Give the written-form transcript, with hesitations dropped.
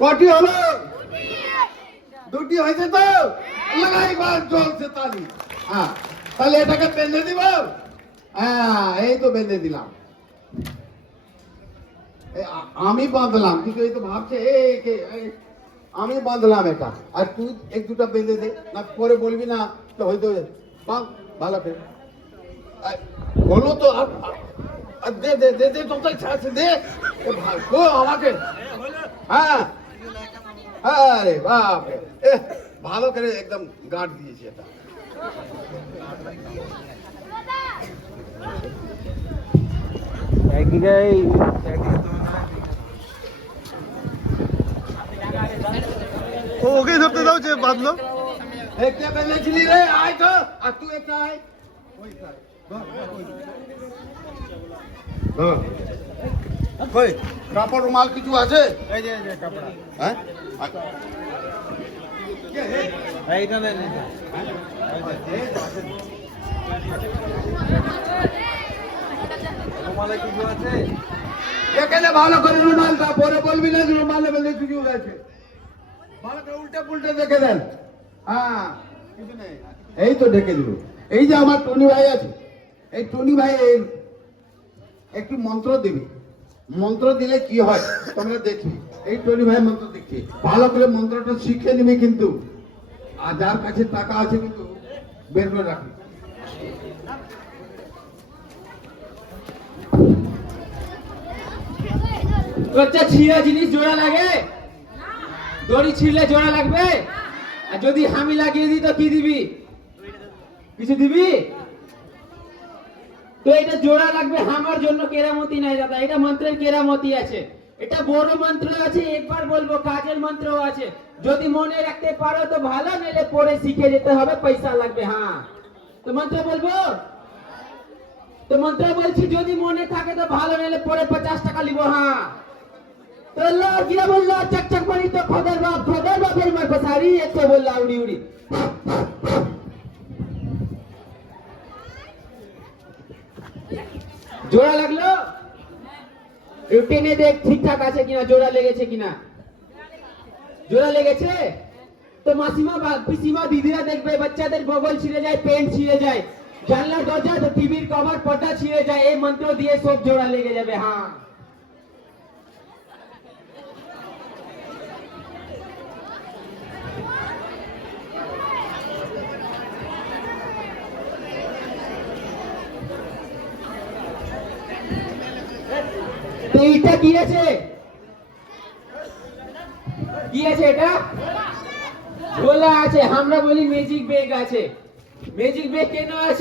কটি হলো? দুটি হয়েছে তো? লাগাইবার চলছে তালি। হ্যাঁ, তাহলে এটাকে বেঁধে দিব। হ্যাঁ, এই তো বেঁধে দিলাম। আমি বাঁধলাম, কিন্তু এই তো ভাবছে আমি বাঁধলাম এটা, আর তুই এক দুটা বেঁধে দে, না পরে বলবি না তো হয়তো বাঁধ ভালো করে। বলো তো, দে দে দে দে, তোর ইচ্ছা আছে দে আমাকে। হ্যাঁ, আরে বাপ রে, ভালো করে একদম গাঁট দিয়েছি এটা। ওকে ধরতে দাও, যে বাঁধলো। একটা বেঁধেছিলি রে, আয় তো, আর তুই একটা আয়। কাপড় রুমাল কিছু আছে? হ্যাঁ, এখানে ভালো করে রুমালটা পরে বলবি না রুমালে বেঁধে কিছু গেছে। ভালো করে উল্টে পুল্টে দেখে দেন। হ্যাঁ, কিছু নেই, এই তো ঢেকে দিল। এই যে আমার টনি ভাই আছে, এই টনি ভাই একটু মন্ত্র দিবি। মন্ত্র দিলে কি হয় তোমরা দেখবি। এই টনি ভাই মন্ত্র দেখছি, ভালো করে মন্ত্রটা শিখে নিবি কিন্তু। আর যার কাছে টাকা আছে কিন্তু বের করে রাখবি। ছিঁড়া জিনিস জোড়া লাগে? দড়ি ছিঁড়লে জোড়া লাগবে? আর যদি হামি লাগিয়ে দিই তো কি দিবি? কিছু দিবি? তো এটা জোড়া লাগবে, হামার জন্য কেরামতি নাই দাদা, এটা মন্ত্রের কেরামতি আছে। এটা বড় মন্ত্র আছে, একবার বলবো, কাজের মন্ত্র আছে। যদি মনে রাখতে পারো তো ভালো, নাহলে পরে শিখে যেতে হবে, পয়সা লাগবে। হ্যাঁ, তো মন্ত্র বলবো? তো মন্ত্র বলছি, যদি মনে থাকে তো ভালো, নাহলে পরে 50 টাকা নিবো। হ্যাঁ, তো আল্লাহ কিরা বললো, চকচক মারি তো খোদার বাপের মার পসারি, এত বললো উড়ি উড়ি। জোড়া লাগলো? টেনে দেখ ঠিকঠাক আছে কিনা, জোড়া লেগেছে কিনা। জোড়া লেগেছে তো মাসিমা পিসিমা দিদিরা দেখবে, বাচ্চাদের বগল ছিঁড়ে যায়, পেন্ট ছিঁড়ে যায়, জানলার দরজা তো টিভির কভার পর্দা ছিঁড়ে যায়, এই মন্ত্র দিয়ে সব জোড়া লেগে যাবে। হ্যাঁ, তো এইটা কি আছে? কি আছে এটা? ঝোলা আছে, আমরা বলি ম্যাজিক ব্যাগ আছে। ম্যাজিক ব্যাগ কেন আছে?